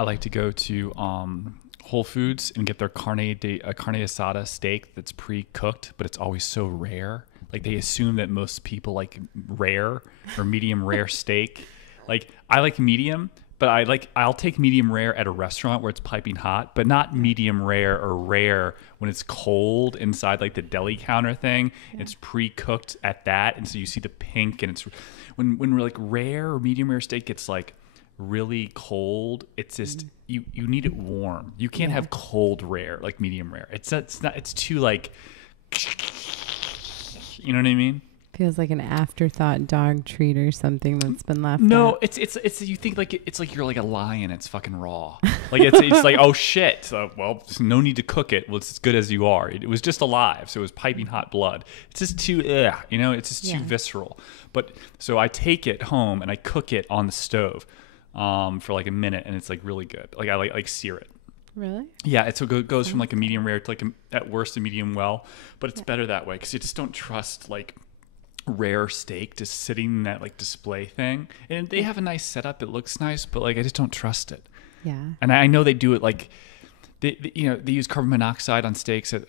I like to go to Whole Foods and get their carne asada steak that's pre-cooked, but it's always so rare. Like they assume that most people like rare or medium rare steak. Like I like medium, but I'll take medium rare at a restaurant where it's piping hot, but not medium rare or rare when it's cold inside like the deli counter thing. Yeah. It's pre-cooked at that, and so you see the pink, and it's when we're like rare or medium rare steak gets like really cold. It's just you need it warm. You can't have cold rare like medium rare. It's too like, you know what I mean? Feels like an afterthought dog treat or something that's been left No, out. it's you think like it's like you're like a lion. It's fucking raw. Like it's like, oh shit. So, well, there's no need to cook it. Well, it's as good as you are. It was just alive, so it was piping hot blood. It's just too it's just too visceral. But so I take it home and I cook it on the stove for like a minute, and it's like really good. Like I like sear it. Really? Yeah, it goes from like a medium rare to like at worst a medium well, but it's better that way because you just don't trust like rare steak just sitting in that like display thing, and they have a nice setup. It looks nice, but like I just don't trust it. Yeah. And I know they do it like they use carbon monoxide on steaks at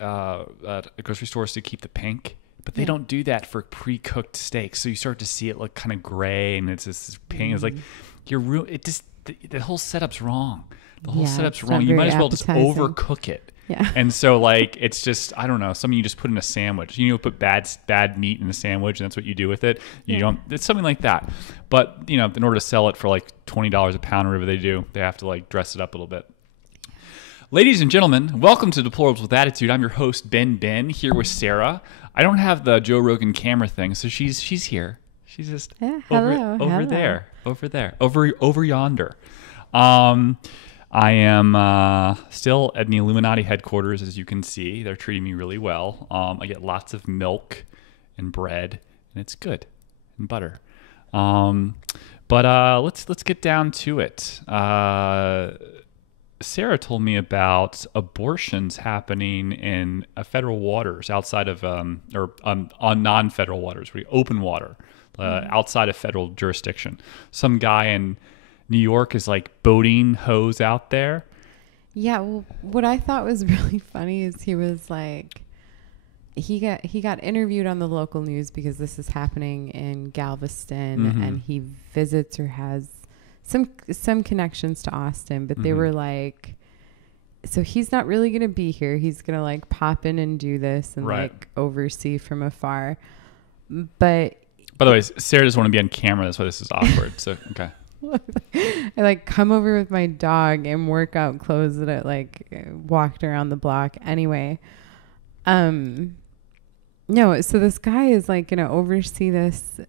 grocery stores to keep the pink, but they don't do that for pre-cooked steaks. So you start to see it look kind of gray, and it's this pink. It's like the whole setup's wrong. The whole setup's wrong. You might as well just overcook it. Yeah. And so like it's just, I don't know, something you just put in a sandwich. You put bad meat in a sandwich, and that's what you do with it. You don't, it's something like that. But in order to sell it for like $20 a pound or whatever they do, they have to like dress it up a little bit. Ladies and gentlemen, welcome to Deplorables with Attitude. I'm your host, Benben, here with Sarah. I don't have the Joe Rogan camera thing, so she's here. She's just over yonder. I am still at the Illuminati headquarters, as you can see. They're treating me really well. I get lots of milk and bread, and it's good, and butter. But let's get down to it. Sarah told me about abortions happening in federal waters outside of on non-federal waters, open water, outside of federal jurisdiction. Some guy in New York is like boating hose out there. Yeah, well, what I thought was really funny is he was like, he got interviewed on the local news because this is happening in Galveston, and he visits or has some connections to Austin, but they were like, so he's not really gonna be here. He's gonna like pop in and do this and like oversee from afar. But by the way, Sarah doesn't want to be on camera. That's why this is awkward. So okay. I like come over with my dog and workout clothes that I like walked around the block anyway. No, so this guy is like gonna oversee this.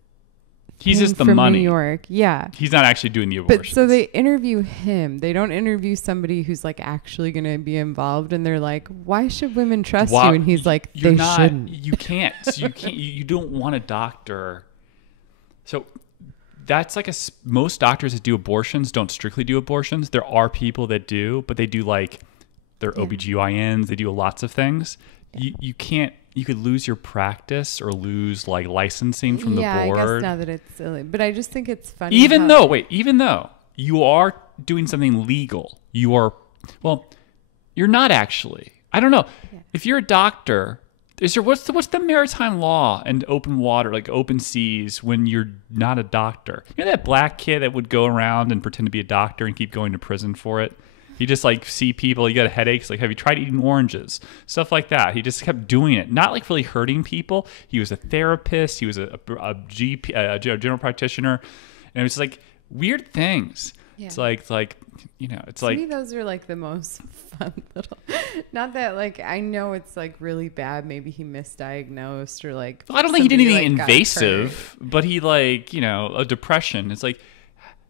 He's just the money. New York, yeah. He's not actually doing the abortions. But so they interview him. They don't interview somebody who's like actually gonna be involved, and they're like, "Why should women trust you?" And he's like, shouldn't. You can't. So you can't. You don't want a doctor. So. That's like most doctors that do abortions don't strictly do abortions. There are people that do, but they do like their OBGYNs. They do lots of things. You can't, you could lose your practice or lose like licensing from the board. Yeah, I guess now that it's silly, but I just think it's funny. Even though you are doing something legal, you're not actually. I don't know. Yeah. If you're a doctor, what's the maritime law and open water, like open seas, when you're not a doctor? You know that black kid that would go around and pretend to be a doctor and keep going to prison for it? He just like see people, you got a headache. It's like, have you tried eating oranges? Stuff like that. He just kept doing it, not like really hurting people. He was a therapist. He was a GP, a general practitioner, and it was like weird things. Yeah. It's like it's to like me, those are like the most fun little. Not that like I know it's like really bad. Maybe he misdiagnosed or like. I don't think he did anything invasive, but he a depression. It's like,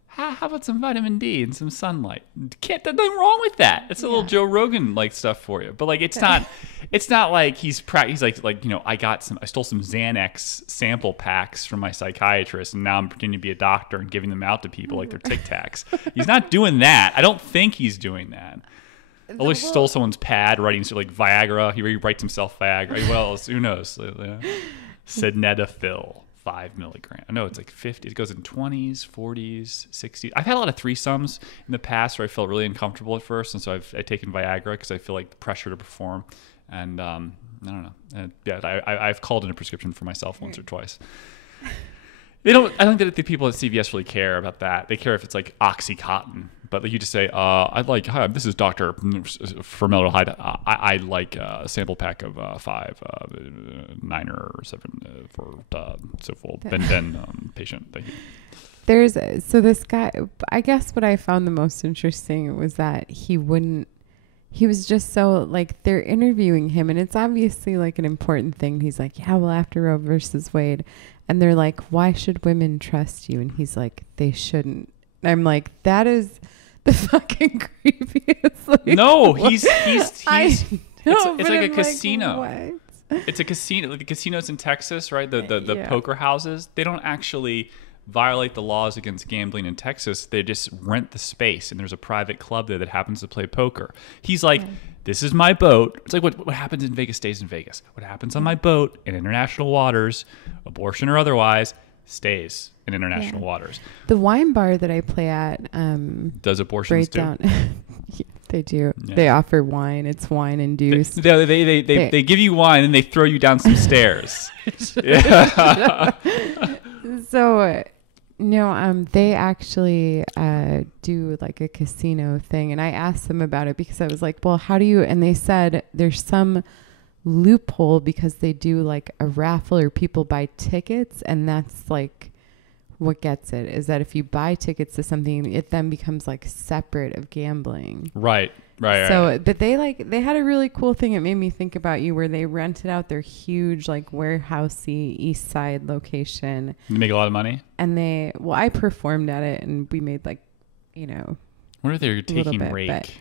how about some vitamin D and some sunlight? There's nothing wrong with that. It's a little Joe Rogan like stuff for you, but like it's not like he's like I stole some Xanax sample packs from my psychiatrist, and now I'm pretending to be a doctor and giving them out to people like they're Tic Tacs. He's not doing that. I don't think he's doing that. At least he stole someone's pad, writing like Viagra. He writes himself Viagra. Well, who knows? Sildenafil. 5 milligrams. No, it's like 50. It goes in 20s, 40s, 60s. I've had a lot of threesomes in the past where I felt really uncomfortable at first, and so I've taken Viagra because I feel like the pressure to perform. And I don't know. I've called in a prescription for myself once or twice. They don't. I don't think that the people at CVS really care about that. They care if it's like OxyContin. But like you just say, I'd like, hi, this is Dr. Formaldehyde. I like a sample pack of 5, 9 or 7 for so full Benben patient. Thank you. So this guy, I guess what I found the most interesting was that he was just so like, they're interviewing him and it's obviously like an important thing. He's like, yeah, well, after Roe versus Wade. And they're like, why should women trust you? And he's like, they shouldn't. And I'm like, that is the fucking creepiest. Like, no, he's it's know, like a casino. What? It's a casino. Like the casinos in Texas, right? The poker houses, they don't actually violate the laws against gambling in Texas. They just rent the space, and there's a private club there that happens to play poker. He's like, this is my boat. It's like what happens in Vegas stays in Vegas. What happens on my boat in international waters, abortion or otherwise, stays in international waters. The wine bar that I play at does abortions too? Yeah, they do. Yeah. They offer wine. It's wine induced. They give you wine and they throw you down some stairs. Yeah. So, no, they actually do like a casino thing. And I asked them about it because I was like, well, how do you, and they said there's some loophole because they do like a raffle or people buy tickets. And that's like what gets it is that if you buy tickets to something, it then becomes like separate of gambling. Right. So, but they had a really cool thing. It made me think about you where they rented out their huge, like warehousey East Side location. You make a lot of money? And I performed at it and we made like, you know, what are they taking bit, rake?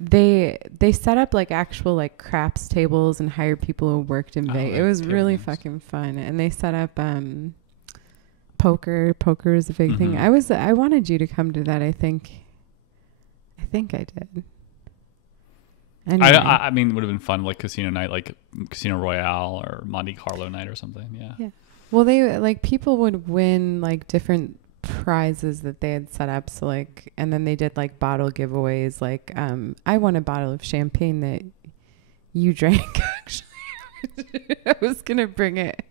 They set up like actual like craps tables and hired people who worked in Vegas. It was really fucking fun. And they set up, poker. Poker is a big thing. I wanted you to come to that. I think I did. Anyway. I mean, it would have been fun, like casino night, like Casino Royale or Monte Carlo night or something. Yeah. Well, they like people would win like different prizes that they had set up. So like, and then they did like bottle giveaways. Like, I won a bottle of champagne that you drank. Actually, I was gonna bring it.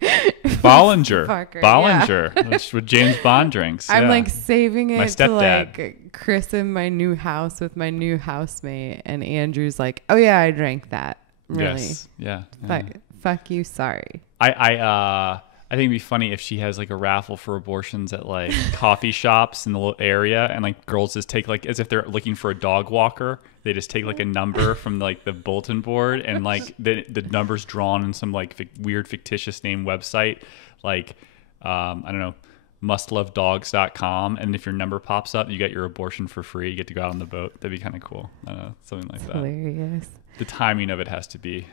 Bollinger. Yeah. That's what James Bond drinks. I'm like saving it to stepdad. like christen my new house with my new housemate, and Andrew's like, "Oh yeah, I drank that." Really? Yes. Yeah. Fuck you. Sorry. I think it'd be funny if she has like a raffle for abortions at like coffee shops in the little area, and like girls just take like as if they're looking for a dog walker. They just take like a number from like the bulletin board, and like the number's drawn in some like weird fictitious name website, like I don't know, mustlovedogs.com, and if your number pops up, you get your abortion for free. You get to go out on the boat. That'd be kind of cool. I don't know, something like that. Hilarious. The timing of it has to be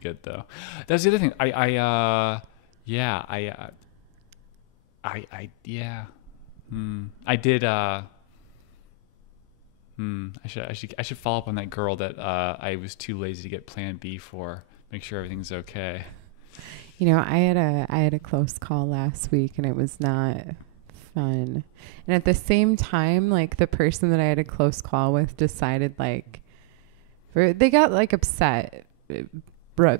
good though. That's the other thing. I did. I should follow up on that girl that I was too lazy to get Plan B for. Make sure everything's okay. You know, I had a close call last week, and it was not fun. And at the same time, like the person that I had a close call with decided like, they got like upset.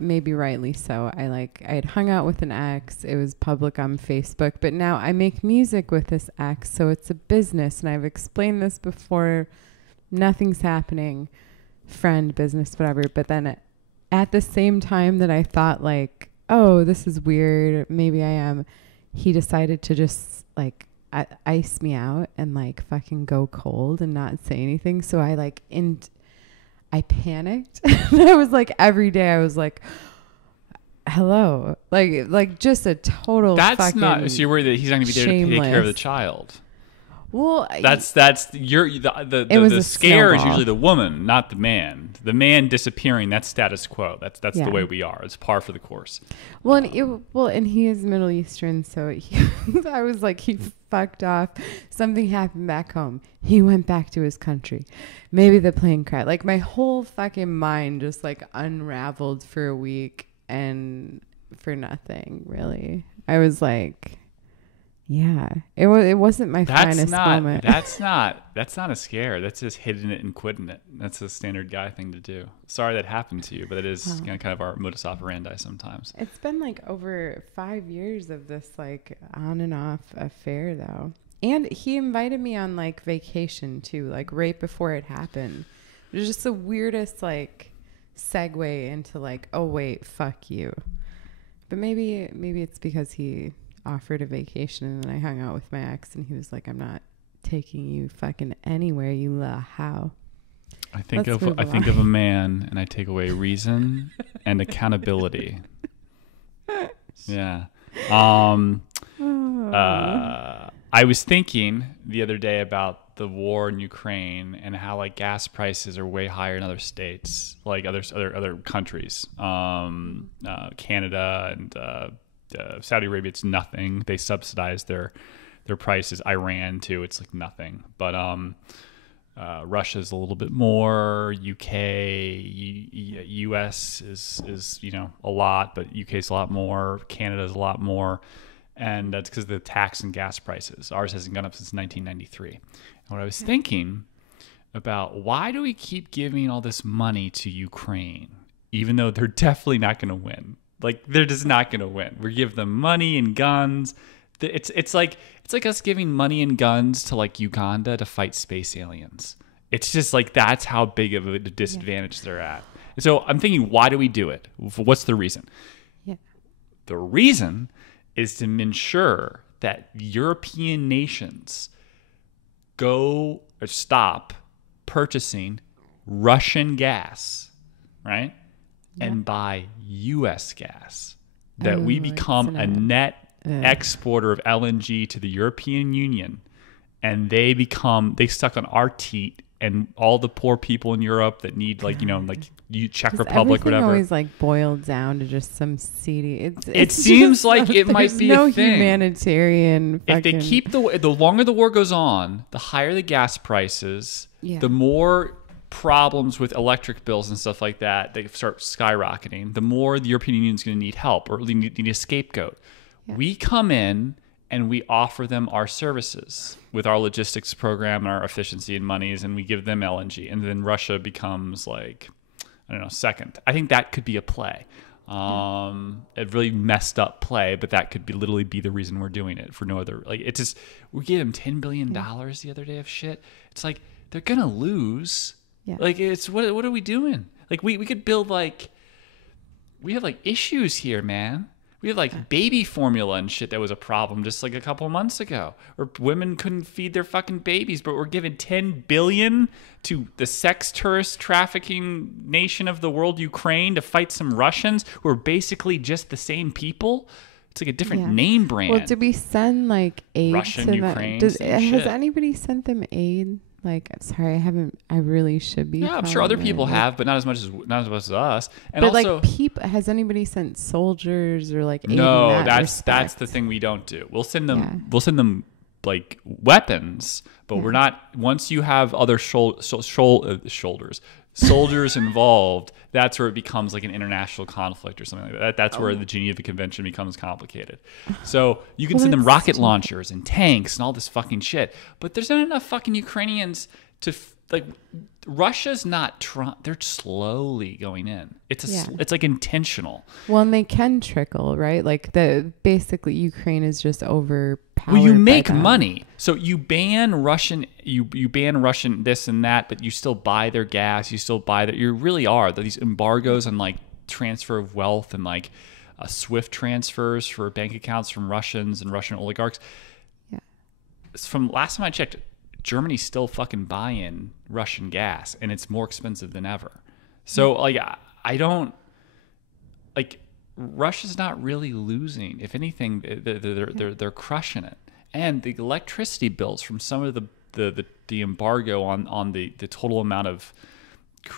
Maybe rightly so. I had hung out with an ex. It was public on Facebook, but now I make music with this ex, so it's a business, and I've explained this before. Nothing's happening, friend, business, whatever. But then at the same time that I thought like, oh, this is weird, maybe I am, he decided to just like ice me out and like fucking go cold and not say anything. So I panicked. And I was like, every day I was like, hello. Like just a total That's fucking not, so you're worried that he's not going to be there to take care of the child. Well, the scare is usually the woman, not the man. The man disappearing, that's status quo. That's the way we are. It's par for the course. Well, and he is Middle Eastern, so I was like, he fucked off. Something happened back home. He went back to his country. Maybe the plane crashed. Like my whole fucking mind just like unraveled for a week and for nothing, really. I was like, Yeah. It wasn't my finest moment. That's not a scare. That's just hitting it and quitting it. That's a standard guy thing to do. Sorry that happened to you, but it is kind of our modus operandi sometimes. It's been like over 5 years of this like on and off affair though. And he invited me on like vacation too, like right before it happened. It was just the weirdest like segue into like, oh wait, fuck you. But maybe it's because he offered a vacation and then I hung out with my ex and he was like, I'm not taking you fucking anywhere, you little how. I think of a man and I take away reason and accountability. Yeah. I was thinking the other day about the war in Ukraine and how like gas prices are way higher in other states, like other countries. Canada and Saudi Arabia, it's nothing. They subsidize their prices. Iran too, it's like nothing. But Russia's a little bit more. UK, US is a lot, but UK's a lot more. Canada's a lot more, and that's because of the tax and gas prices. Ours hasn't gone up since 1993. And what I was thinking about, why do we keep giving all this money to Ukraine, even though they're definitely not going to win? Like, they're just not going to win. We give them money and guns. It's like us giving money and guns to like Uganda to fight space aliens. It's just like, that's how big of a disadvantage they're at. So I'm thinking, why do we do it? What's the reason? Yeah. The reason is to ensure that European nations go or stop purchasing Russian gas, right? And buy U.S. gas, that we become a net exporter of LNG to the European Union, and they stuck on our teat, and all the poor people in Europe that need Czech Republic, whatever. Always like boiled down to just some seedy. It seems like it might be no a thing. Humanitarian. If they keep the longer the war goes on, the higher the gas prices, the more problems with electric bills and stuff like that, they start skyrocketing, the more the European Union is going to need help, or need a scapegoat. Yeah. We come in and we offer them our services with our logistics program and our efficiency and monies, and we give them LNG, and then Russia becomes like, I don't know, second. I think that could be a play. A really messed up play, but that could literally be the reason we're doing it for no other. Like, it just, we gave them $10 billion the other day of shit. It's like, they're gonna lose. Yeah. Like, it's what are we doing? Like, we could build we have like issues here, man. We have like baby formula and shit that was a problem just like a couple of months ago, or women couldn't feed their fucking babies, but we're giving $10 billion to the sex tourist trafficking nation of the world, Ukraine, to fight some Russians who are basically just the same people. It's like a different name brand. Well, did we send like aid Russian, to Ukraine? Has anybody sent them aid? Like, sorry, I haven't. I really should be. Yeah, I'm sure other people have, but not as much as us. And but also, like, has anybody sent soldiers or like? Aid no, in that that's the thing we don't do. We'll send them. Yeah. We'll send them like weapons, but we're not. Once you have other soldiers involved, that's where it becomes like an international conflict or something like that. That's where the Geneva Convention becomes complicated. So you can send them rocket launchers and tanks and all this fucking shit, but there's not enough fucking Ukrainians to like. Russia's not trying. They're slowly going in. It's like intentional. Well, and they can trickle, right? Like basically Ukraine is just overpowered. Well, you make money, so you ban Russian. You ban Russian this and that, but you still buy their gas. You still buy that. You really are these embargoes on like transfer of wealth and like SWIFT transfers for bank accounts from Russians and Russian oligarchs. Yeah. From last time I checked, Germany's still fucking buying Russian gas, and it's more expensive than ever. So like, I don't like, Russia's not really losing. If anything, they're crushing it. And the electricity bills from some of the embargo on the total amount of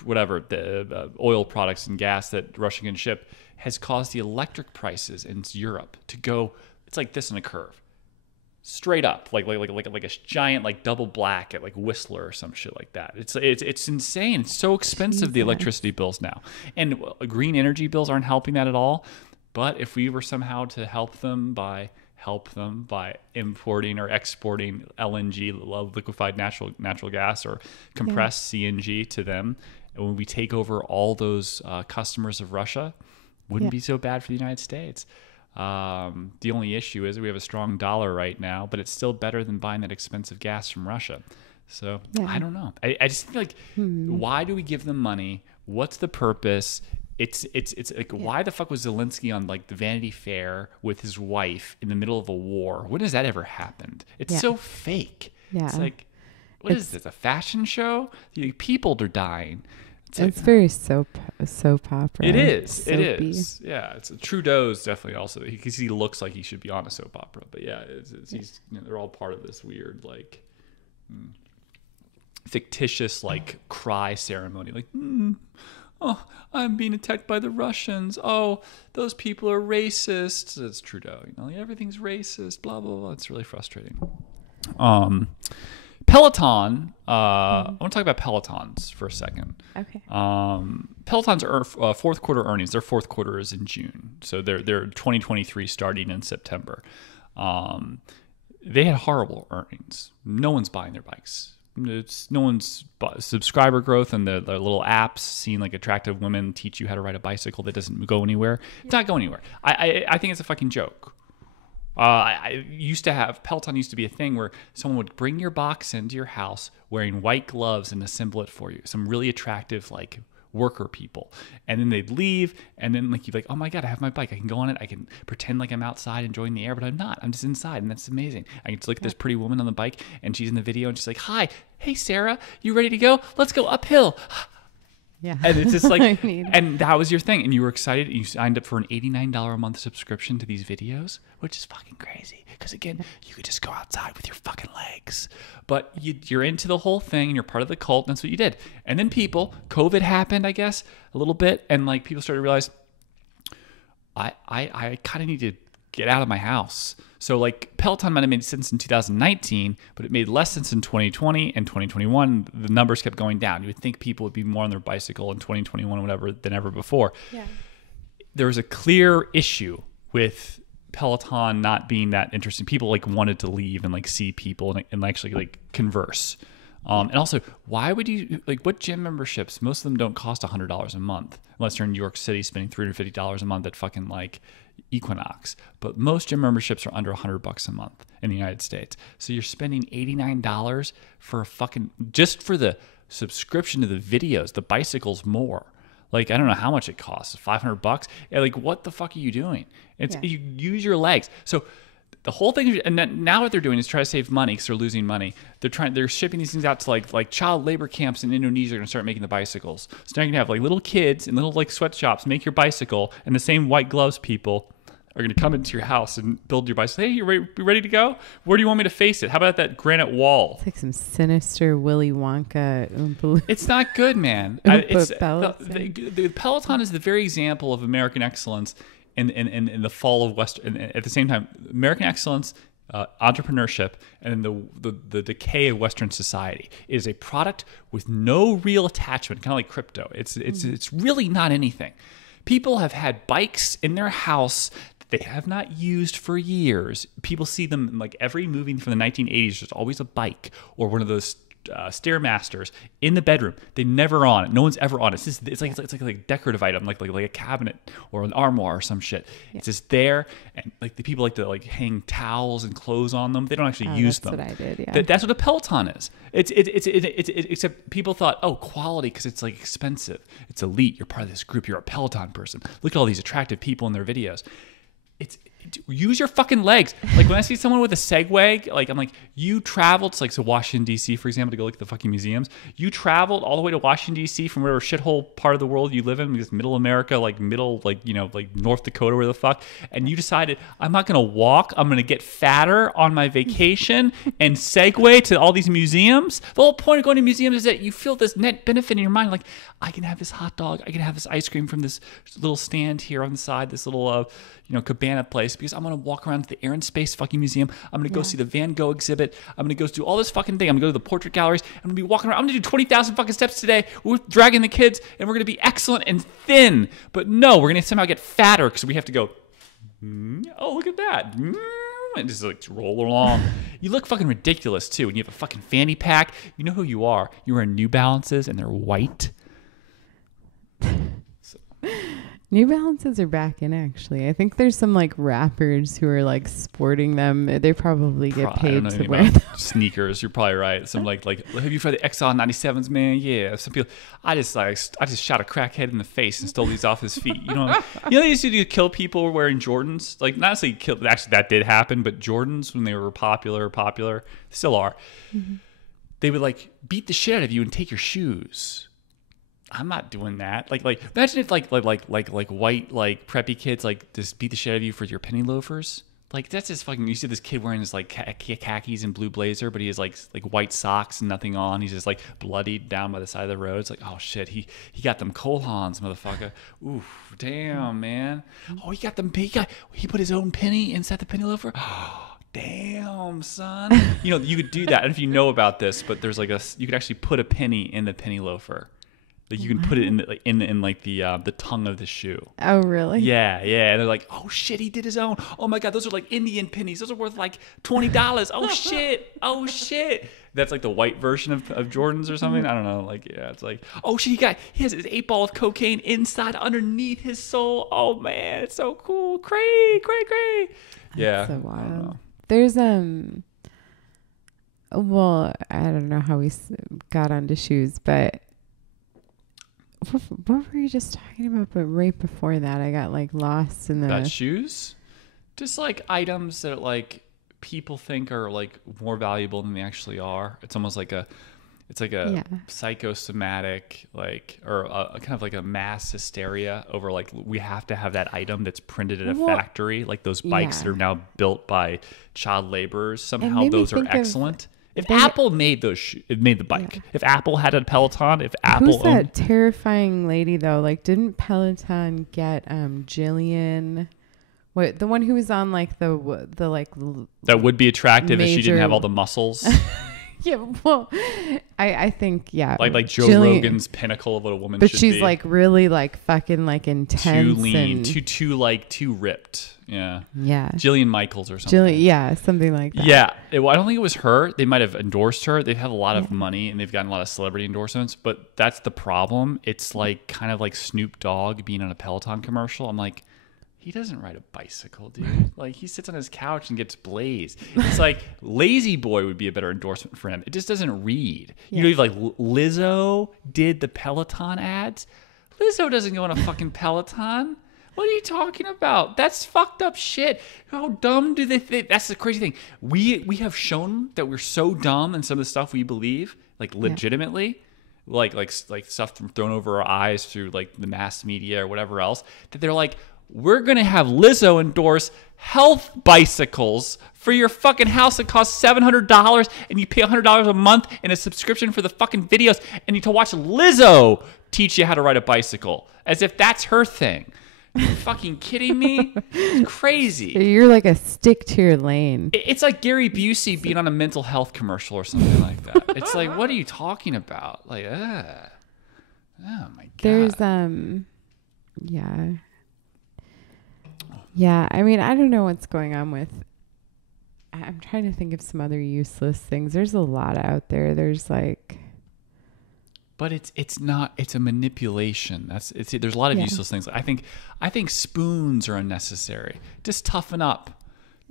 whatever the oil products and gas that Russia can ship has caused the electric prices in Europe to go. It's like this in a curve. Straight up, like a giant like double black at like Whistler or some shit like that. It's insane. It's so expensive, the electricity bills now, and green energy bills aren't helping that at all. But if we were somehow to help them by help them by importing or exporting LNG, liquefied natural gas, or compressed CNG to them. And when we take over all those customers of Russia, wouldn't be so bad for the United States. The only issue is we have a strong dollar right now, but it's still better than buying that expensive gas from Russia. So I don't know. I just feel like, why do we give them money? What's the purpose? It's like, why the fuck was Zelensky on like the Vanity Fair with his wife in the middle of a war? When has that ever happened? It's so fake. Yeah. It's like, what is this? A fashion show? The people are dying. It's very soap opera. It is. Soapy. It is. Yeah. Trudeau's definitely also, because he looks like he should be on a soap opera. But yeah, he's, they're all part of this weird like fictitious like cry ceremony. Like, oh, I'm being attacked by the Russians. Oh, those people are racist. It's Trudeau. Like, everything's racist. Blah blah blah. It's really frustrating. Peloton. I want to talk about Pelotons for a second. Okay. Pelotons are fourth quarter earnings. Their fourth quarter is in June, so they're 2023 starting in September. They had horrible earnings. No one's buying their bikes. No one's subscriber growth, and the little apps seeing like attractive women teach you how to ride a bicycle that doesn't go anywhere. It's not going anywhere. I think it's a fucking joke. I used to have Peloton used to be a thing where someone would bring your box into your house wearing white gloves and assemble it for you. Some really attractive like worker people, and then they'd leave, and then like you'd be like, oh my god, I have my bike, I can go on it, I can pretend like I'm outside enjoying the air, but I'm not. I'm just inside, and that's amazing. I can just look at this pretty woman on the bike, and she's in the video, and she's like, hi, hey Sarah, you ready to go? Let's go uphill. Yeah. And it's just like, and that was your thing. And you were excited. And you signed up for an $89 a month subscription to these videos, which is fucking crazy. Because again, you could just go outside with your fucking legs. But you're into the whole thing and you're part of the cult. And that's what you did. And then COVID happened, I guess, a little bit. And like people started to realize, I kind of need to get out of my house. So like Peloton might have made sense in 2019, but it made less sense in 2020 and 2021. The numbers kept going down. You would think people would be more on their bicycle in 2021 or whatever than ever before. Yeah. There was a clear issue with Peloton not being that interesting. People like wanted to leave and like see people and actually like converse. And also, why would you like what gym memberships? Most of them don't cost $100 a month unless you're in New York City spending $350 a month at fucking like Equinox. But most gym memberships are under $100 a month in the United States. So you're spending $89 for a fucking just for the subscription to the videos. The bicycle's more. Like I don't know how much it costs. $500. Like what the fuck are you doing? You use your legs. So the whole thing, and now what they're doing is try to save money because they're losing money. They're shipping these things out to like child labor camps in Indonesia. Are going to start making the bicycles. So now you're going to have like little kids in little like sweatshops make your bicycle, and the same white gloves people are going to come into your house and build your bicycle. Hey, you ready to go? Where do you want me to face it? How about that granite wall? It's like some sinister Willy Wonka Oompa. It's not good, man. The Peloton is the very example of American excellence. In the fall of Western, and at the same time, American excellence, entrepreneurship, and the decay of Western society is a product with no real attachment, kind of like crypto. It's really not anything. People have had bikes in their house that they have not used for years. People see them in like every movie from the 1980s. There's always a bike or one of those Stairmasters in the bedroom. They never on it. No one's ever on it. It's like a decorative item, like a cabinet or an armoire or some shit. Yeah. It's just there, and like the people like to like hang towels and clothes on them. They don't actually use them. That's what I did. Yeah. That's what a Peloton is. It's except people thought, oh, quality because it's like expensive. It's elite. You're part of this group. You're a Peloton person. Look at all these attractive people in their videos. Use your fucking legs. Like when I see someone with a Segway, like I'm like, you traveled to like Washington D.C. for example to go look at the fucking museums. You traveled all the way to Washington D.C. from whatever shithole part of the world you live in, because middle America, like North Dakota, where the fuck, and you decided I'm not gonna walk. I'm gonna get fatter on my vacation and Segway to all these museums. The whole point of going to museums is that you feel this net benefit in your mind. Like I can have this hot dog, I can have this ice cream from this little stand here on the side, this little cabana place, because I'm going to walk around to the Air and Space fucking museum. I'm going to go see the Van Gogh exhibit. I'm going to go do all this fucking thing. I'm going to go to the portrait galleries. I'm going to be walking around. I'm going to do 20,000 fucking steps today. We're dragging the kids, and we're going to be excellent and thin. But no, we're going to somehow get fatter because we have to go, oh, look at that. and just like roll along. You look fucking ridiculous too. When you have a fucking fanny pack, you know who you are. You're wearing New Balances and they're white. New Balances are back in, actually. I think there's some like rappers who are like sporting them. They probably get paid to wear them. Sneakers. You're probably right. Some like have you tried the XR 97s, man? Yeah. Some people. I just shot a crackhead in the face and stole these off his feet. They used to kill people wearing Jordans. Like not necessarily kill. Actually, that did happen. But Jordans, when they were popular, still are. Mm-hmm. They would like beat the shit out of you and take your shoes. I'm not doing that. Like imagine if like white like preppy kids like just beat the shit out of you for your penny loafers. Like that's just fucking. You see this kid wearing his like khakis and blue blazer, but he has like white socks and nothing on. He's just like bloodied down by the side of the road. It's like, oh shit, he got them Colhans, motherfucker. Oof, damn man. Oh, he got them. He put his own penny inside the penny loafer. Oh, damn son. You could do that. And if you know about this, but there's like you could actually put a penny in the penny loafer. Like you can put it in the tongue of the shoe. Oh, really? Yeah. And they're like, oh shit, he did his own. Oh my god, those are like Indian pennies. Those are worth like $20. Oh shit. That's like the white version of Jordans or something. I don't know. Like it's like, oh shit, he has his 8-ball of cocaine inside underneath his sole. Oh man, it's so cool. Cray. Yeah. That's so wild. There's well, I don't know how we got onto shoes, but. What were you just talking about? But right before that, I got like lost in the... About shoes? Just like items that like people think are like more valuable than they actually are. It's almost like a psychosomatic or a kind of like a mass hysteria over like we have to have that item that's printed at a factory, like those bikes that are now built by child laborers. Somehow those are excellent. If Apple made made the bike. Yeah. If Apple had a Peloton, Who's that terrifying lady though? Like, didn't Peloton get Jillian? What, the one who was on like the like that would be attractive if she didn't have all the muscles. Yeah, well, I think like Joe Rogan's pinnacle of what a woman should be. But she's like really like fucking like intense, too lean, too ripped. Yeah. Jillian Michaels or something. Something like that. Yeah, I don't think it was her. They might have endorsed her. They've had a lot of money and they've gotten a lot of celebrity endorsements. But that's the problem. It's like kind of like Snoop Dogg being on a Peloton commercial. I'm like, he doesn't ride a bicycle, dude. Like, he sits on his couch and gets blazed. It's like Lazy Boy would be a better endorsement for him. It just doesn't read. Yeah. Like Lizzo did the Peloton ads. Lizzo doesn't go on a fucking Peloton. What are you talking about? That's fucked up shit. How dumb do they think? That's the crazy thing. We have shown that we're so dumb in some of the stuff we believe, like legitimately, like stuff thrown over our eyes through like the mass media or whatever else, that they're like, we're going to have Lizzo endorse health bicycles for your fucking house that costs $700 and you pay $100 a month in a subscription for the fucking videos and you to watch Lizzo teach you how to ride a bicycle as if that's her thing. Are you fucking kidding me? It's crazy. You're like a stick to your lane. It's like Gary Busey being on a mental health commercial or something like that. It's like, what are you talking about? Like, oh my God. There's, Yeah, I mean, I don't know what's going on with... I'm trying to think of some other useless things. There's a lot out there. There's like... But it's not. It's a manipulation. There's a lot of useless things. I think spoons are unnecessary. Just toughen up.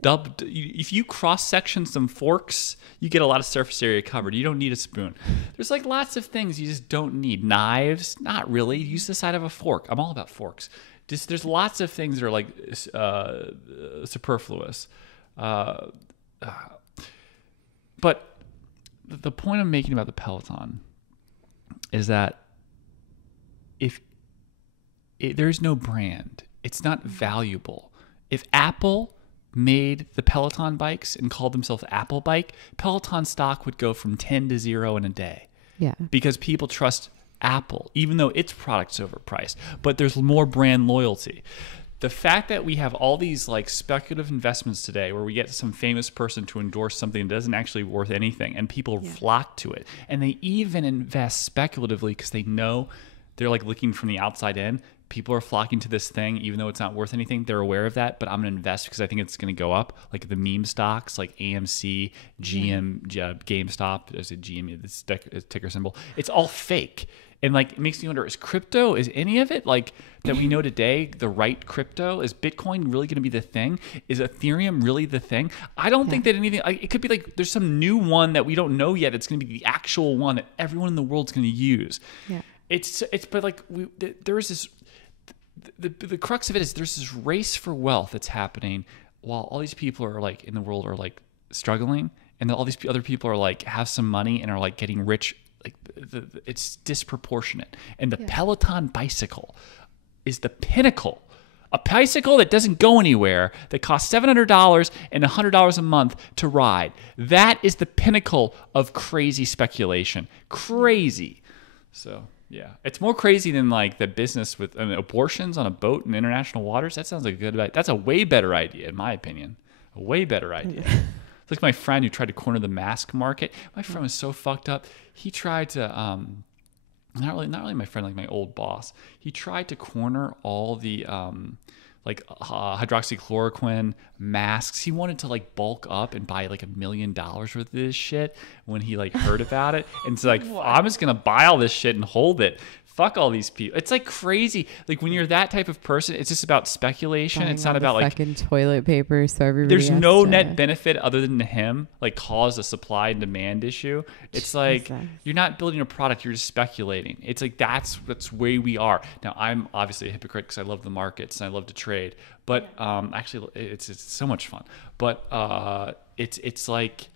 If you cross-section some forks, you get a lot of surface area covered. You don't need a spoon. There's like lots of things you just don't need. Knives, not really. Use the side of a fork. I'm all about forks. There's lots of things that are like superfluous. But the point I'm making about the Peloton is that there's no brand, it's not valuable. If Apple made the Peloton bikes and called themselves Apple Bike, Peloton stock would go from 10 to 0 in a day. Yeah. Because people trust Apple, even though its product's overpriced. But there's more brand loyalty. The fact that we have all these like speculative investments today where we get some famous person to endorse something that doesn't actually worth anything and people flock to it. And they even invest speculatively because they know they're like looking from the outside in. people are flocking to this thing, even though it's not worth anything. They're aware of that, but I'm going to invest because I think it's going to go up. Like the meme stocks, like AMC, GM, GameStop, there's a GM, this ticker symbol. It's all fake. And like, it makes me wonder, is any of it like that we know today, the right crypto? Is Bitcoin really going to be the thing? Is Ethereum really the thing? I don't think that anything, like, it could be like, there's some new one that we don't know yet. It's going to be the actual one that everyone in the world's going to use. Yeah. But like, there is this, the crux of it is there's this race for wealth that's happening while all these people are like in the world are like struggling, and all these other people are like have some money and are like getting rich. Like it's disproportionate. And the Peloton bicycle is the pinnacle. A bicycle that doesn't go anywhere, that costs $700 and $100 a month to ride. That is the pinnacle of crazy speculation. Crazy. So yeah, it's more crazy than like the business with abortions on a boat in international waters. That sounds like a good idea. That's a way better idea, in my opinion. A way better idea. It's like my friend who tried to corner the mask market. My friend was so fucked up. He tried to, not really my friend, like my old boss. He tried to corner all the hydroxychloroquine masks. He wanted to like bulk up and buy like $1 million worth of this shit when he like heard about it. And so like, I'm just gonna buy all this shit and hold it. Fuck all these people. It's like crazy. Like when you're that type of person, it's just about speculation. It's not about like fucking toilet paper. So everybody. There's no net benefit other than to him like cause a supply and demand issue. It's like you're not building a product. You're just speculating. It's like that's where we are now. I'm obviously a hypocrite because I love the markets and I love to trade. But actually, it's so much fun. But it's like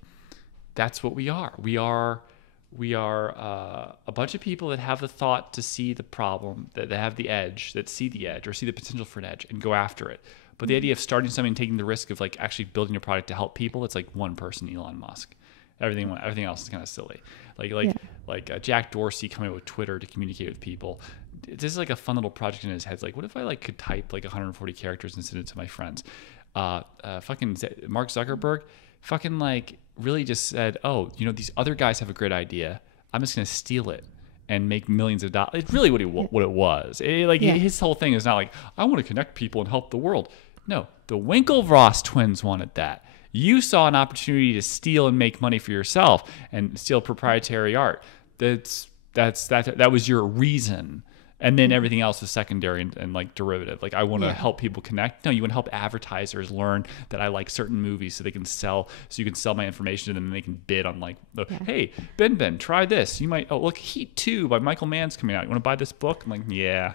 that's what we are. We are a bunch of people that have the thought to see the problem, that have the edge, that see the edge or see the potential for an edge and go after it. But the idea of starting something and taking the risk of like actually building a product to help people, it's like one person, Elon Musk. Everything else is kind of silly. Like Jack Dorsey coming up with Twitter to communicate with people. This is like a fun little project in his head. It's like, what if I like could type like 140 characters and send it to my friends? Fucking Mark Zuckerberg, fucking like really just said, oh, you know, these other guys have a great idea. I'm just going to steal it and make millions of dollars. It's really what it was. His whole thing is not like, I want to connect people and help the world. No, the Winklevoss twins wanted that. You saw an opportunity to steal and make money for yourself and steal proprietary art. That was your reason. And then everything else is secondary and like derivative. Like I want to help people connect. No, you want to help advertisers learn that I like certain movies so you can sell my information to them and they can bid on like, hey, Benben, try this. You might, look, Heat 2 by Michael Mann's coming out. You want to buy this book? I'm like, yeah.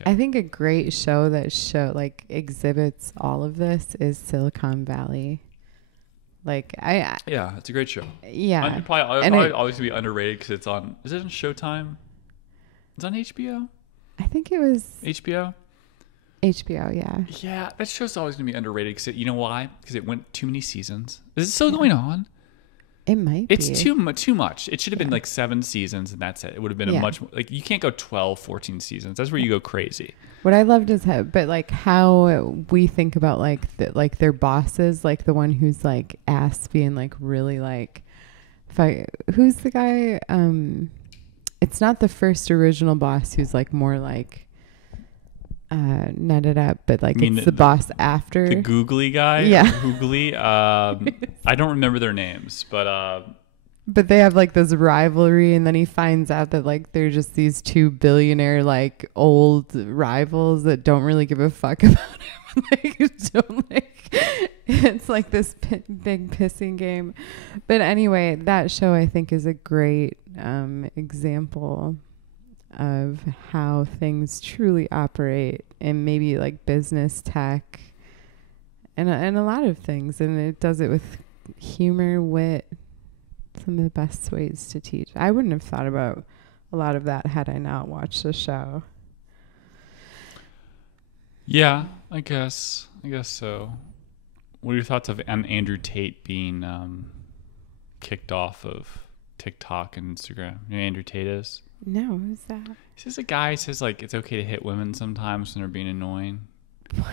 Okay. I think a great show that exhibits all of this is Silicon Valley. Like yeah, it's a great show. Yeah. It's probably always be underrated because it's on, is it on Showtime? It's on HBO? I think it was HBO, yeah. Yeah, that show's always going to be underrated because you know why? Because it went too many seasons. Is it still going on? It might be. It's too much. It should have been like 7 seasons and that's it. It would have been a much like you can't go 12, 14 seasons. That's where you go crazy. What I loved is how we think about like their bosses, like the one who's like ass being like really like, who's the guy? It's not the first original boss who's like more like nutted up, but like it's the boss after. The googly guy? Yeah. Googly. I don't remember their names, but they have like this rivalry and then he finds out that like they're just these 2 billionaire like old rivals that don't really give a fuck about him. It's like this big pissing game. But anyway, that show I think is a great example of how things truly operate in maybe like business, tech, and a lot of things. And it does it with humor, wit, some of the best ways to teach. I wouldn't have thought about a lot of that had I not watched the show. Yeah, I guess so. What are your thoughts on Andrew Tate being kicked off of TikTok and Instagram? You know who Andrew Tate is? No, who's that? He's just a guy who says like it's okay to hit women sometimes when they're being annoying. What?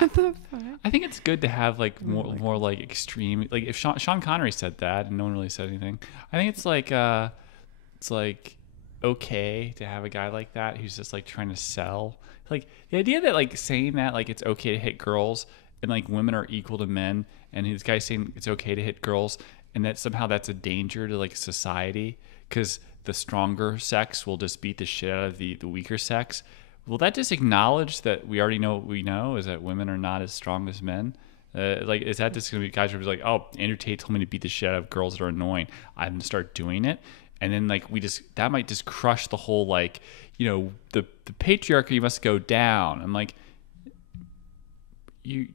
What the fuck? I think it's good to have like more like extreme. Like if Sean Connery said that and no one really said anything. I think it's like okay to have a guy like that who's just like trying to sell. Like the idea that like saying that like it's okay to hit girls and like women are equal to men, and this guy saying it's okay to hit girls, and that somehow that's a danger to like society because the stronger sex will just beat the shit out of the weaker sex. Will that just acknowledge that we already know what we know is that women are not as strong as men? Like, is that just going to be guys who are like, oh, Andrew Tate told me to beat the shit out of girls that are annoying. I'm going to start doing it. And then like that might just crush the whole like, the patriarchy must go down. I'm like, you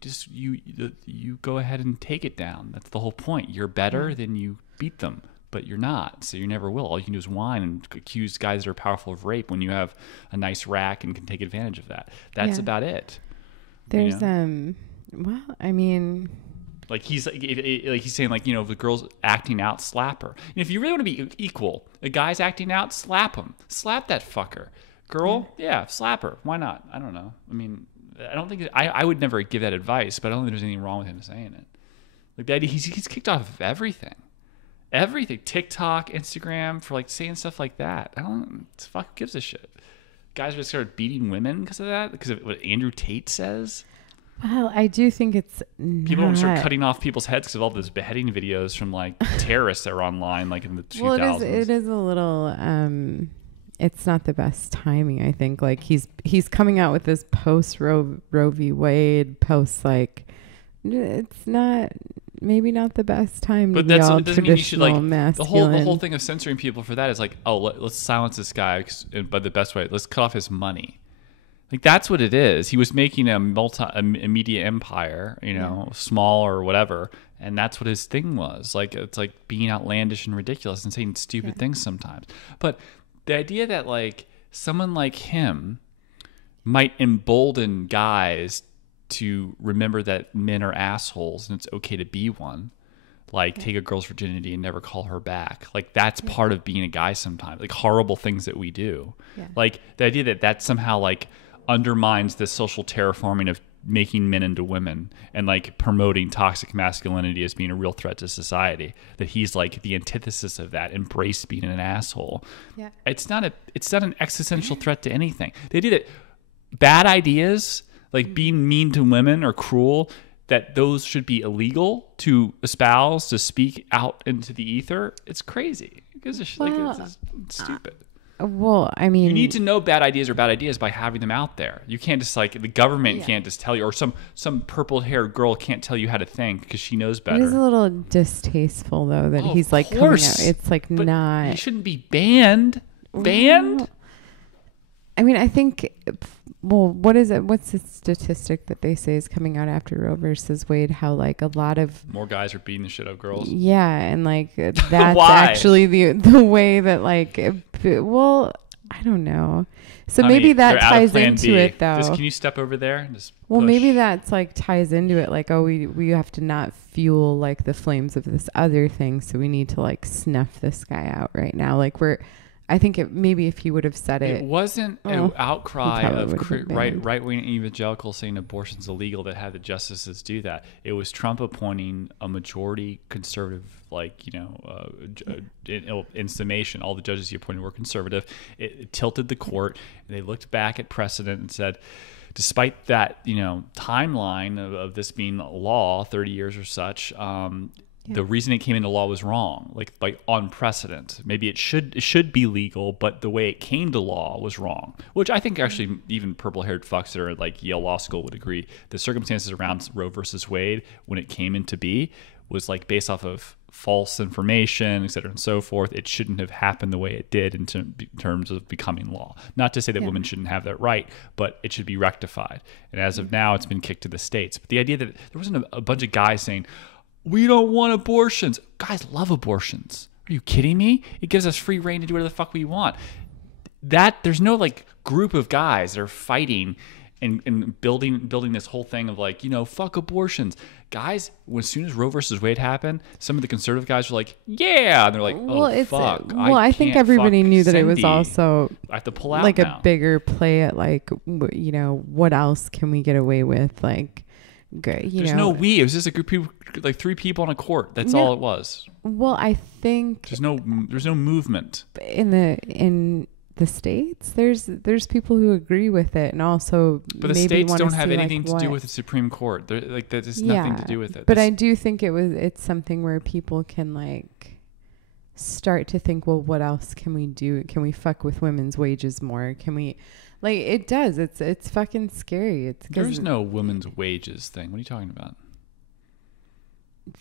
go ahead and take it down. That's the whole point. You're better than you beat them, but you're not. So you never will. All you can do is whine and accuse guys that are powerful of rape when you have a nice rack and can take advantage of that. That's about it. There's well, I mean, like he's saying like, if the girl's acting out, slap her. And if you really want to be equal, a guy's acting out, slap him. Slap that fucker. Girl, slap her. Why not? I don't know. I mean, I don't think I would never give that advice, but I don't think there's anything wrong with him saying it. Like that, he's kicked off of everything, TikTok, Instagram, for like saying stuff like that. Fuck, who gives a shit? Guys are just started beating women because of that, because of what Andrew Tate says. Well, I do think it's people don't start cutting off people's heads because of all those beheading videos from like terrorists that were online like in the 2000s. Well, it is a little. It's not the best timing, I think. Like he's coming out with this post Roe v. Wade post. Like it's not maybe not the best time to be all traditional masculine. The whole thing of censoring people for that is like, oh, let's silence this guy, but the best way, let's cut off his money. Like that's what it is. He was making a media empire, small or whatever, and that's what his thing was. Like it's like being outlandish and ridiculous and saying stupid things sometimes. But the idea that like someone like him might embolden guys to remember that men are assholes and it's okay to be one, like take a girl's virginity and never call her back. Like that's part of being a guy sometimes. Like horrible things that we do. Yeah. Like the idea that somehow like undermines this social terraforming of making men into women and like promoting toxic masculinity as being a real threat to society, that he's like the antithesis of that, embrace being an asshole. Yeah. It's not an existential threat to anything. The idea that bad ideas like being mean to women or cruel, that those should be illegal to espouse, to speak out into the ether, it's crazy because it's stupid. Well, I mean, you need to know bad ideas are bad ideas by having them out there. You can't just like the government can't just tell you, or some purple-haired girl can't tell you how to think because she knows better. It is a little distasteful though that he's like coming out. It's like but not. He shouldn't be banned. Banned. Well, I mean, I think. Well, what is it? What's the statistic that they say is coming out after Roe versus Wade? How like a lot of more guys are beating the shit out of girls. Yeah, and like that's actually the way that like. Well, I don't know. So maybe that ties into it though. Can you step over there and just push? Maybe that's like ties into it. Like, oh, we have to not fuel like the flames of this other thing, so we need to like snuff this guy out right now. Like I think maybe if he would have said it. It wasn't an outcry of right-wing evangelicals saying abortion's illegal that had the justices do that. It was Trump appointing a majority conservative, in summation, all the judges he appointed were conservative. It tilted the court, and they looked back at precedent and said, despite that, timeline of this being law, 30 years or such, the reason it came into law was wrong, like on precedent. Maybe it should be legal, but the way it came to law was wrong. Which I think actually even purple-haired fucks that are at like Yale Law School would agree. The circumstances around Roe versus Wade when it came into be was like based off of false information, et cetera, and so forth. It shouldn't have happened the way it did in terms of becoming law. Not to say that women shouldn't have that right, but it should be rectified. And as of now, it's been kicked to the states. But the idea that there wasn't a bunch of guys saying, we don't want abortions. Guys love abortions. Are you kidding me? It gives us free reign to do whatever the fuck we want. There's no like group of guys that are fighting and building this whole thing of like, fuck abortions. Guys, as soon as Roe versus Wade happened, some of the conservative guys were like, yeah. And they're like, fuck. I think everybody knew that it was also I have to pull out like now. A bigger play at like, what else can we get away with? Like, there's no we. It was just a group of people, like 3 people on a court. That's all it was. Well, I think there's no movement. the states, there's people who agree with it, and also but the states don't have anything to do with the Supreme Court. They're, like that has nothing to do with it. But I do think it's something where people can like start to think, well, what else can we do? Can we fuck with women's wages more? Can we, like, it does. It's fucking scary. There's no women's wages thing. What are you talking about?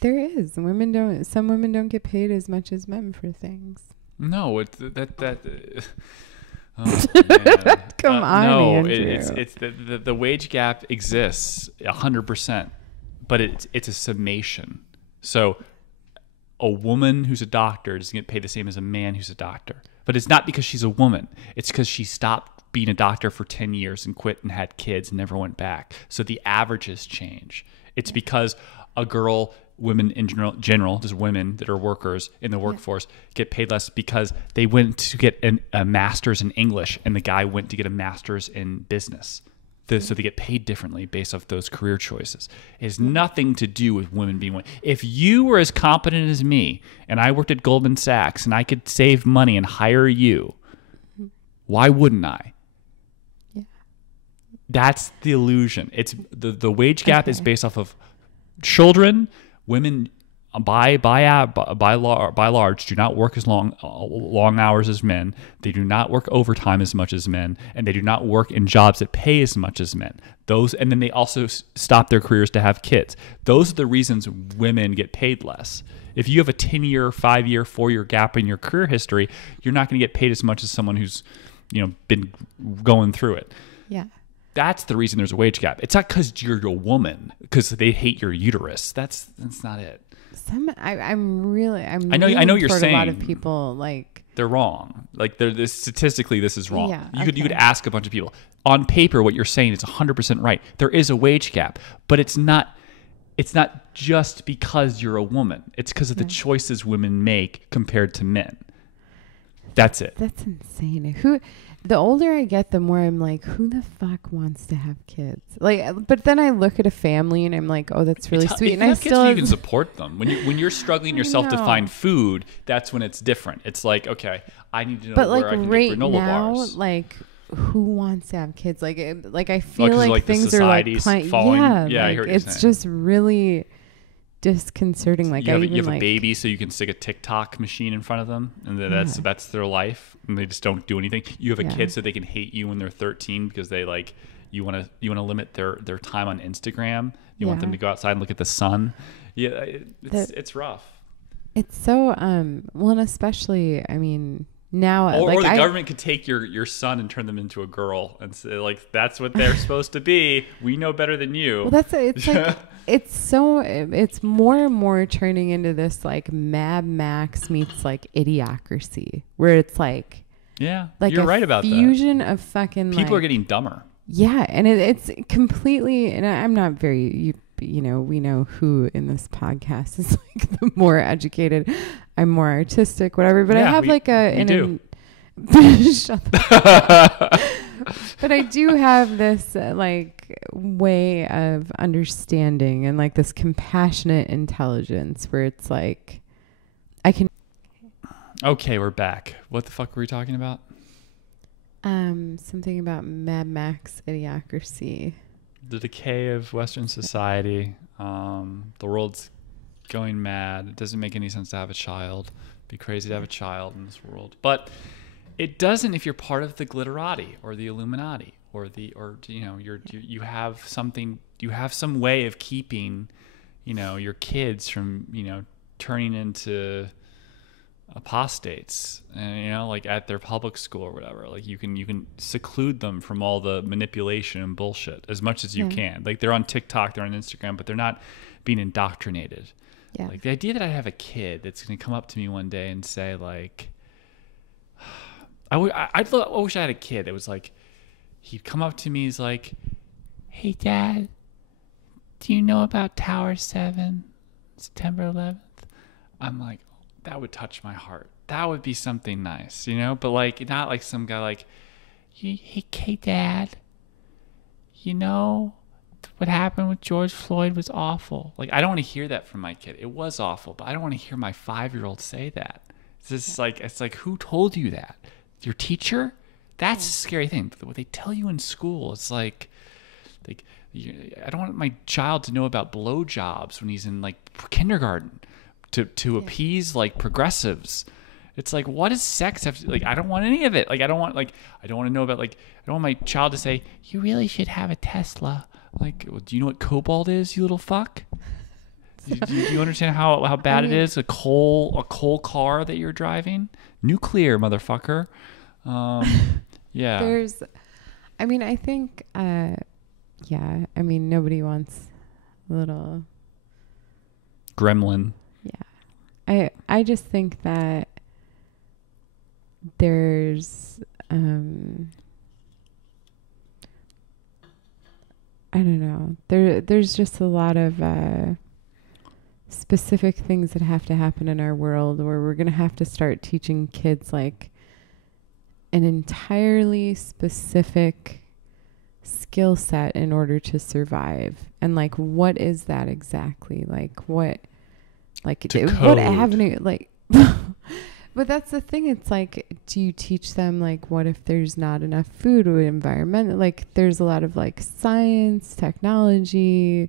There is. Some women don't get paid as much as men for things. No, oh, man. Come on, no, Andrew. it's the wage gap exists 100%, but it's a summation. So a woman who's a doctor doesn't get paid the same as a man who's a doctor, but it's not because she's a woman. It's because she stopped being a doctor for 10 years and quit and had kids and never went back. So the averages change. It's because women in general, just women that are workers in the workforce get paid less because they went to get a master's in English and the guy went to get a master's in business. So they get paid differently based off those career choices. It has nothing to do with women being women. If you were as competent as me and I worked at Goldman Sachs and I could save money and hire you, why wouldn't I? Yeah. That's the illusion. It's the wage gap is based off of children. Women, by large, do not work as long hours as men. They do not work overtime as much as men, and they do not work in jobs that pay as much as men. And then they also stop their careers to have kids. Those are the reasons women get paid less. If you have a 10-year, 5-year, 4-year gap in your career history, you're not going to get paid as much as someone who's, been going through it. Yeah. That's the reason there's a wage gap. It's not because you're a woman, because they hate your uterus. That's not it. I know you're saying a lot of people like they're wrong. Like statistically, this is wrong. Yeah, you could ask a bunch of people. On paper, what you're saying is 100% right. There is a wage gap, but it's not just because you're a woman. It's because of the choices women make compared to men. That's it. That's insane. The older I get, the more I'm like, who the fuck wants to have kids? Like, but then I look at a family and I'm like, oh, that's really sweet. And I still you can support them when you're struggling yourself to find food. That's when it's different. It's like, okay, I need to know where I can get granola bars. Like, who wants to have kids? Like I feel like things are like falling. Yeah, I hear what you're saying. It's just really disconcerting. Like you have a baby, so you can stick a TikTok machine in front of them, and that's their life, and they just don't do anything. You have a kid, so they can hate you when they're 13 because they like you want to limit their time on Instagram. You want them to go outside and look at the sun. Yeah, it's rough. It's so well, and especially now, or the government could take your son and turn them into a girl and say like that's what they're supposed to be. We know better than you. Well, it's like it's more and more turning into this like Mad Max meets like Idiocracy, where it's like you're right about that. Fusion of fucking people are getting dumber. Yeah, and it's completely. And I'm not very we know who in this podcast is like the more educated. I'm more artistic, whatever. But I have like shut the But I do have this like way of understanding and like this compassionate intelligence where it's like I can. Okay, we're back. What the fuck were we talking about? Something about Mad Max Idiocracy. The decay of Western society. The world's going mad. It doesn't make any sense to have a child. It'd be crazy to have a child in this world. But it doesn't if you're part of the glitterati or the Illuminati you have some way of keeping, your kids from, turning into apostates and like at their public school or whatever. Like you can seclude them from all the manipulation and bullshit as much as you can. Like they're on TikTok, they're on Instagram, but they're not being indoctrinated. Yeah. Like the idea that I have a kid that's going to come up to me one day and say like, I wish I had a kid that was like, he'd come up to me, he's like, hey Dad, do you know about Tower 7, September 11th? I'm like, that would touch my heart. That would be something nice, but like, not like some guy like, hey Dad, what happened with George Floyd was awful. Like, I don't want to hear that from my kid. It was awful, but I don't want to hear my 5-year-old say that. It's just like, who told you that? Your teacher? That's a scary thing. What they tell you in school, it's like I don't want my child to know about blowjobs when he's in like kindergarten to appease like progressives. It's like, what does sex have to, like, I don't want any of it. Like, I don't want to know about, like, I don't want my child to say, you really should have a Tesla. Like, well, do you know what cobalt is, you little fuck? Do you understand how bad it is? A coal car that you're driving? Nuclear, motherfucker. Yeah. I think, nobody wants a little gremlin. Yeah. I just think that there's, I don't know. There's just a lot of specific things that have to happen in our world where we're going to have to start teaching kids like an entirely specific skill set in order to survive. And like, what is that exactly? Like what avenue, like, but that's the thing. It's like, do you teach them like, what if there's not enough food or environment? Like there's a lot of like science, technology,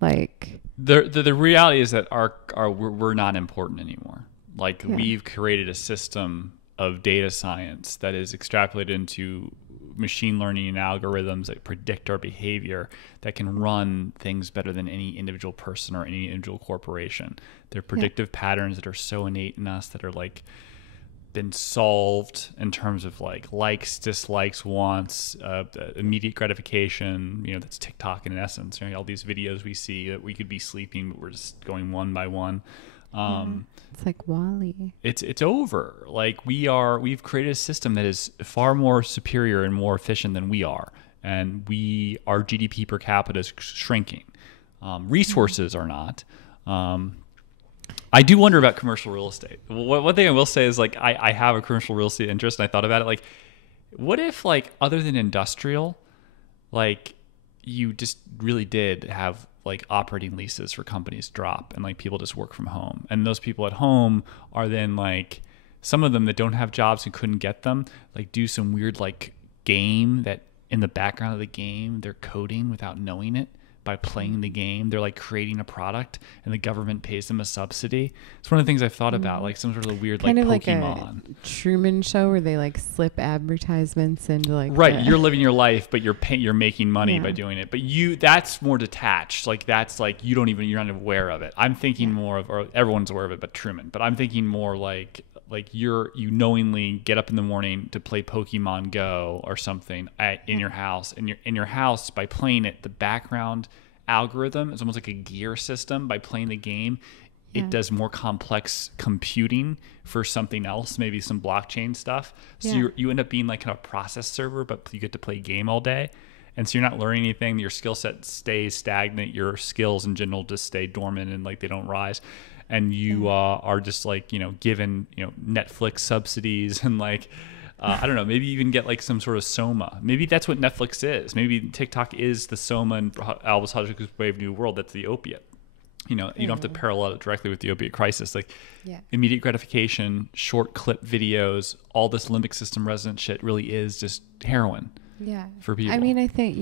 like the reality is that we're not important anymore. Like we've created a system of data science that is extrapolated into machine learning and algorithms that predict our behavior that can run things better than any individual person or any individual corporation. They're predictive patterns that are so innate in us that are like been solved in terms of like likes, dislikes, wants, immediate gratification. You know, that's TikTok in essence. Right? All these videos we see that we could be sleeping, but we're just going one by one. It's like WALL-E. It's over. Like we've created a system that is far more superior and more efficient than we are, and our GDP per capita is shrinking. Resources are not. I do wonder about commercial real estate. One thing I will say is like I have a commercial real estate interest, and I thought about it like, what if like other than industrial, like you just really did have like operating leases for companies drop and like people just work from home, and those people at home are then like some of them that don't have jobs and couldn't get them, like do some weird like game that in the background of the game they're coding without knowing it. By playing the game, they're like creating a product and the government pays them a subsidy. It's one of the things I've thought about, like some sort of weird kind like Pokemon. Like a Truman Show where they like slip advertisements into like you're living your life, but you're making money by doing it. But that's more detached. Like that's like you're not even aware of it. I'm thinking more of, or everyone's aware of it, but Truman. But I'm thinking more like you knowingly get up in the morning to play Pokemon Go or something in your house, and you're in your house by playing it. The background algorithm is almost like a gear system. By playing the game, it does more complex computing for something else, maybe some blockchain stuff. So you end up being like a process server, but you get to play a game all day. And so you're not learning anything. Your skill set stays stagnant. Your skills in general just stay dormant and like they don't rise. And you are just like, given, Netflix subsidies and like, I don't know, maybe even get like some sort of Soma. Maybe that's what Netflix is. Maybe TikTok is the Soma and Aldous Huxley's Brave New World. That's the opiate. You don't have to parallel it directly with the opiate crisis. Like immediate gratification, short clip videos, all this limbic system resonant shit really is just heroin. Yeah. For people. I mean, I think,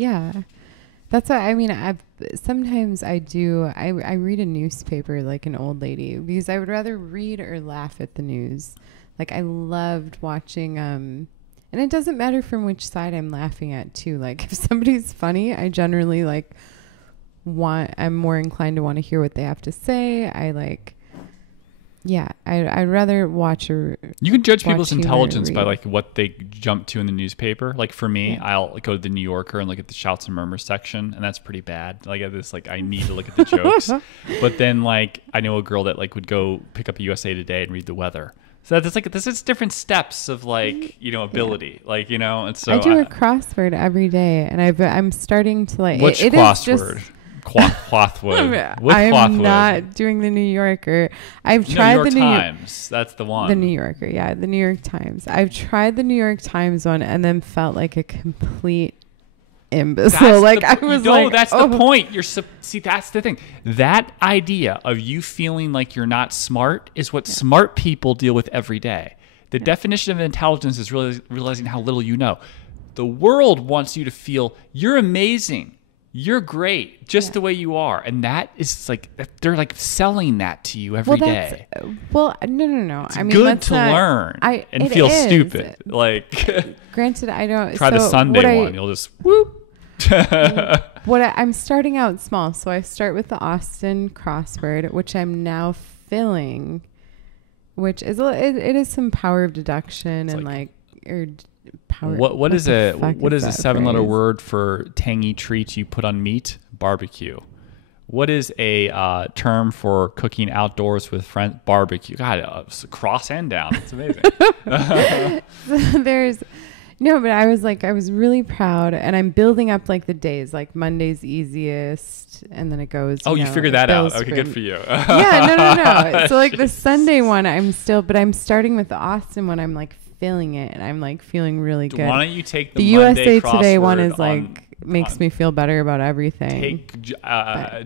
that's what I mean. Sometimes I read a newspaper like an old lady because I would rather read or laugh at the news. Like I loved watching, and it doesn't matter from which side I'm laughing at too. Like if somebody's funny, I generally I'm more inclined to want to hear what they have to say. I'd rather watch You can judge people's intelligence by like what they jump to in the newspaper. Like for me, I'll go to the New Yorker and look at the shouts and murmurs section, and that's pretty bad. Like I need to look at the jokes. But then like I know a girl that like would go pick up a USA Today and read the weather. So that's like this is different steps of like ability, like and so I do a crossword every day, and I'm starting to like which crossword. Clothwood. I'm not doing the New Yorker. I've tried New York the New Times. That's the one. The New Yorker, the New York Times. I've tried the New York Times one and then felt like a complete imbecile. That's the point. That's the thing. That idea of you feeling like you're not smart is what smart people deal with every day. The definition of intelligence is realizing how little you know. The world wants you to feel you're amazing. You're great just the way you are. And that is like, they're like selling that to you every day. Well, no. It's good to learn and feel stupid. Like, granted, I don't try the Sunday one. You'll just whoop. I'm starting out small. So I start with the Austin crossword, which I'm now filling, which is, it is some power of deduction and power. What is a 7-letter word for tangy treats you put on meat? Barbecue. What is a term for cooking outdoors with friends? Barbecue. God, cross and down. It's amazing. But I was really proud, and I'm building up like the days, like Monday's easiest, and then it goes. You figured that out. Okay, good for you. No. So like the Sunday one, I'm starting with the Austin one. I'm like feeling it, and I'm like feeling really good. Why don't you take the USA Today one is like makes me feel better about everything.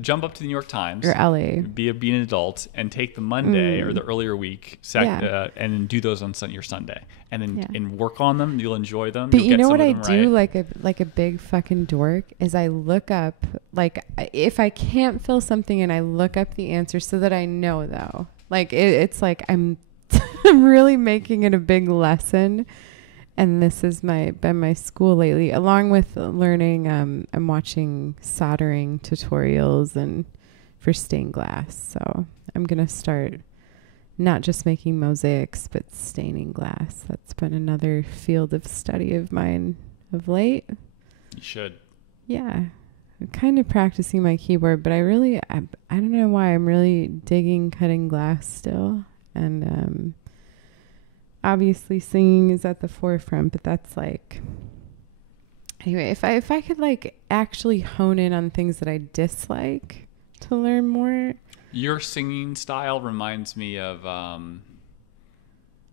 Jump up to the New York Times or LA. Be an adult and take the Monday or the earlier week and do those on your Sunday, and then and work on them. You'll enjoy them. But you know what I do, like a big fucking dork, is I look up, like if I can't fill something in, I look up the answer so that I know though. Like it's like I'm really making it a big lesson. And this has been my school lately, along with learning. I'm watching soldering tutorials and for stained glass. So I'm going to start not just making mosaics, but staining glass. That's been another field of study of mine of late. You should. Yeah. I'm kind of practicing my keyboard, but I don't know why I'm really digging cutting glass still. And, obviously singing is at the forefront, but that's like, anyway, if I could like actually hone in on things that I dislike to learn more. Your singing style reminds me of,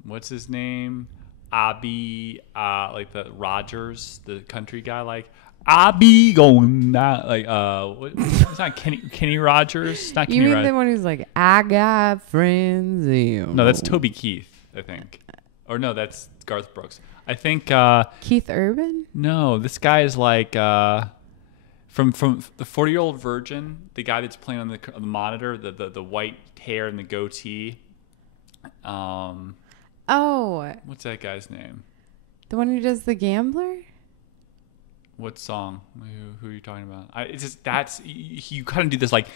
what's his name? Abby, like the Rogers, the country guy, like, I be going down, like, it's not Kenny Rogers. It's not Kenny You mean Rogers. the one who's like, I got friends. No, that's Toby Keith, I think. Or no, that's Garth Brooks. I think Keith Urban? No, this guy is like from the 40-Year-Old Virgin, the guy that's playing on the monitor, the white hair and the goatee. Oh. What's that guy's name? The one who does The Gambler? What song? Who are you talking about? It's just you kind of do this like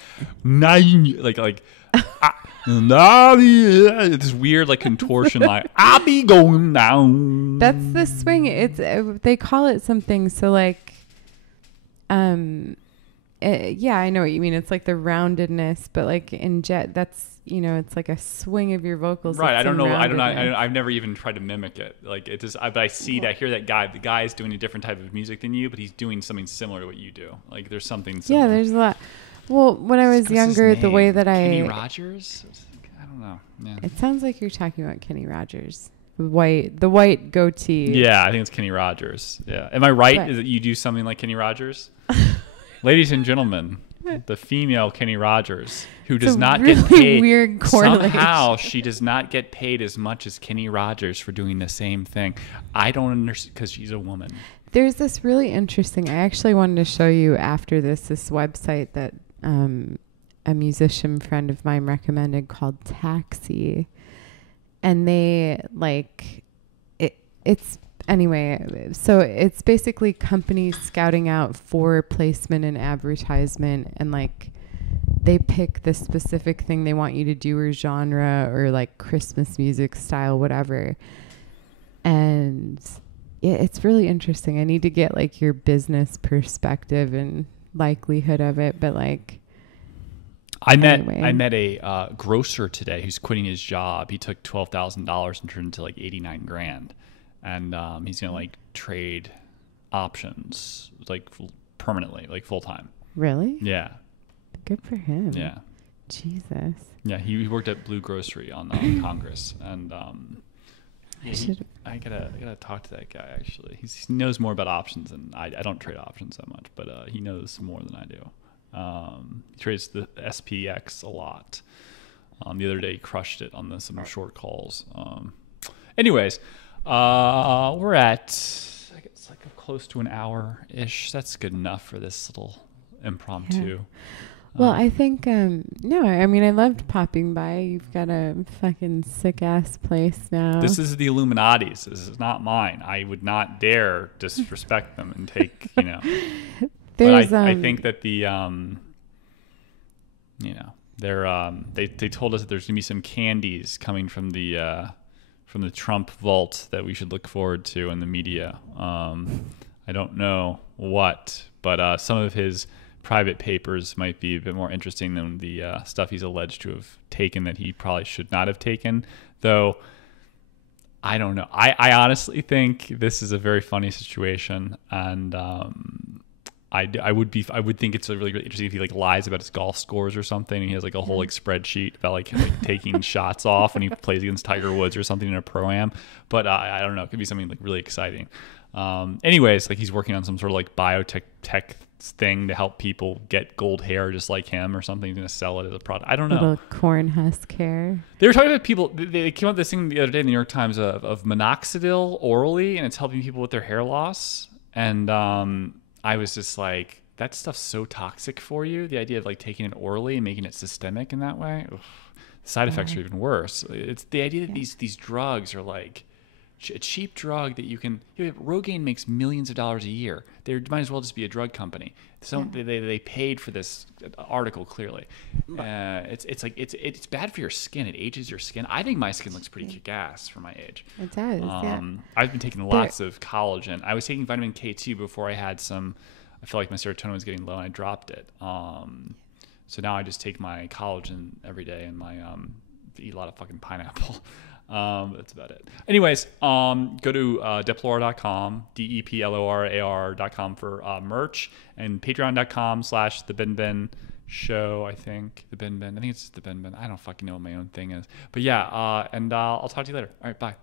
this weird like contortion like I'll be going down. That's the swing. It's they call it something. So like, I know what you mean. It's like the roundedness, but like in jet, that's it's like a swing of your vocals. Right. I don't know. I've never even tried to mimic it. Like it just. But I hear that guy. The guy is doing a different type of music than you, but he's doing something similar to what you do. Like there's something similar. Yeah, there's a lot. Well, when I was younger, the way that Kenny Rogers. I don't know. Yeah. It sounds like you're talking about Kenny Rogers. The white goatee. Yeah, I think it's Kenny Rogers. Yeah. Am I right? Is that you do something like Kenny Rogers? Ladies and gentlemen, the female Kenny Rogers, who does not get paid. Weird correlation. Somehow she does not get paid as much as Kenny Rogers for doing the same thing. I don't understand, because she's a woman. There's this really interesting, I actually wanted to show you after this website that a musician friend of mine recommended called Taxi. And they it's anyway, so it's basically companies scouting out for placement and advertisement, and like they pick the specific thing they want you to do, or genre, or like Christmas music style, whatever. And it's really interesting. I need to get like your business perspective and likelihood of it, but like I met a grocer today who's quitting his job. He took $12,000 and turned it into like $89,000. And he's going to like trade options like permanently, like full time. Really? Yeah. Good for him. Yeah. Jesus. Yeah, he worked at Blue Grocery on Congress, and I gotta talk to that guy actually. He knows more about options than I don't trade options that much, but he knows more than I do. He trades the SPX a lot. The other day he crushed it on some short calls. Anyways, we're at, I guess, like close to an hour-ish. That's good enough for this little impromptu. Yeah. Well, I think, no, I mean, I loved popping by. You've got a fucking sick-ass place now. This is the Illuminati's. This is not mine. I would not dare disrespect them and take, There's, but I think that the, they told us that there's gonna be some candies coming from the Trump vault that we should look forward to in the media. I don't know what, but some of his private papers might be a bit more interesting than the stuff he's alleged to have taken that he probably should not have taken. Though, I don't know. I honestly think this is a very funny situation, and I would think it's really, really interesting if he like lies about his golf scores or something, and he has like a whole like spreadsheet about like him like taking shots off, and he plays against Tiger Woods or something in a pro-am. But I don't know. It could be something like really exciting. Anyways, like he's working on some sort of like biotech thing to help people get gold hair just like him or something. He's going to sell it as a product. I don't know. Little corn husk hair. They were talking about people. They came out with this thing the other day in the New York Times of minoxidil orally, and it's helping people with their hair loss. And I was just like, that stuff's so toxic for you. The idea of like taking it orally and making it systemic in that way. Ugh. The side effects are even worse. It's the idea that these drugs are like a cheap drug that you can. Rogaine makes millions of dollars a year. They might as well just be a drug company. So they paid for this article clearly. It's bad for your skin. It ages your skin. I think my skin looks pretty kick-ass for my age. It does. I've been taking lots of collagen. I was taking vitamin K2 before I had some. I felt like my serotonin was getting low and I dropped it. So now I just take my collagen every day and my eat a lot of fucking pineapple. That's about it. Anyways, go to deplora.com, DEPLORAR.com for merch, and patreon.com/the Benben show. I think the Benben. I think it's the Benben. I don't fucking know what my own thing is. But yeah, and I'll talk to you later. All right, bye.